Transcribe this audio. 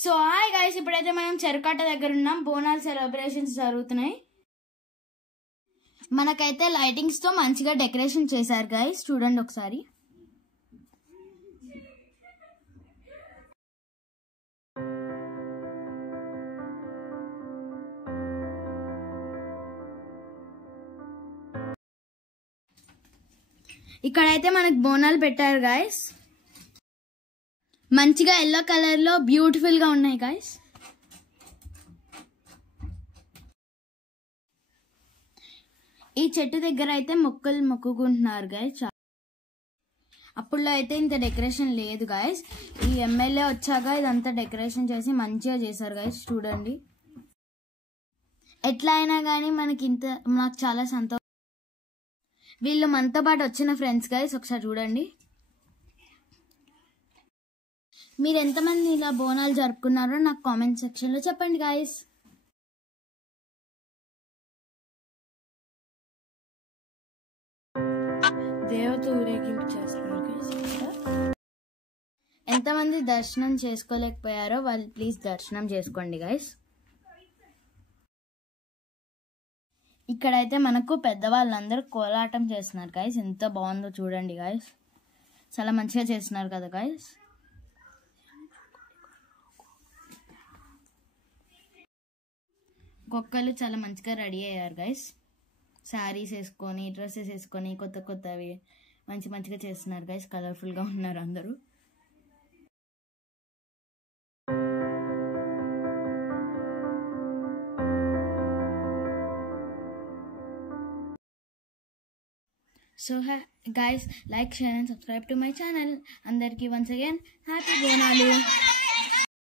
So hi guys, ఇప్పుడైతే మనం చెరుకట్ట దగ్గర ఉన్నాం. బోనాల్ సెలబ్రేషన్స్ జరుగుతున్నాయి. మనకైతే లైటింగ్స్ తో మంచిగా డెకరేషన్ చేశారు గైస్, చూడండి ఒకసారి. ఇక్కడైతే మనకు బోనాలు పెట్టారు గైస్. మంచిగా ఎల్లో కలర్ లో బ్యూటిఫుల్ గా ఉన్నాయి గైస్. ఈ చెట్టు దగ్గర అయితే మొక్కలు మొక్కుకుంటున్నారు గైస్. అప్పుడులో అయితే ఇంత డెకరేషన్ లేదు గైస్. ఈ ఎమ్మెల్యే వచ్చాక ఇదంతా డెకరేషన్ చేసి మంచిగా చేశారు గైస్, చూడండి. ఎట్లా అయినా కానీ నాకు చాలా సంతోషం. వీళ్ళు మనతో పాటు వచ్చిన ఫ్రెండ్స్ గైస్, ఒకసారి చూడండి. మీరు ఎంతమంది ఇలా బోనాలు జరుపుకున్నారో నాకు కామెంట్ సెక్షన్ లో చెప్పండి గైస్. దేవత ఊరేగింపు చేస్తున్నారు గైస్. ఎంతమంది దర్శనం చేసుకోలేకపోయారో వాళ్ళు ప్లీజ్ దర్శనం చేసుకోండి గైస్. ఇక్కడైతే మనకు పెద్దవాళ్ళందరూ కోలాటం చేస్తున్నారు గైస్. ఎంత బాగుందో చూడండి గైస్. చాలా మంచిగా చేస్తున్నారు కదా గైస్. ఒక్కొక్కరు చాలా మంచిగా రెడీ అయ్యారు గైస్. శారీస్ వేసుకొని, డ్రెస్సెస్ వేసుకొని, కొత్తవి మంచిగా చేస్తున్నారు గైస్. కలర్ఫుల్గా ఉన్నారు అందరూ. So guys, like, share and subscribe to my channel. Andarki once again happy Bonalu.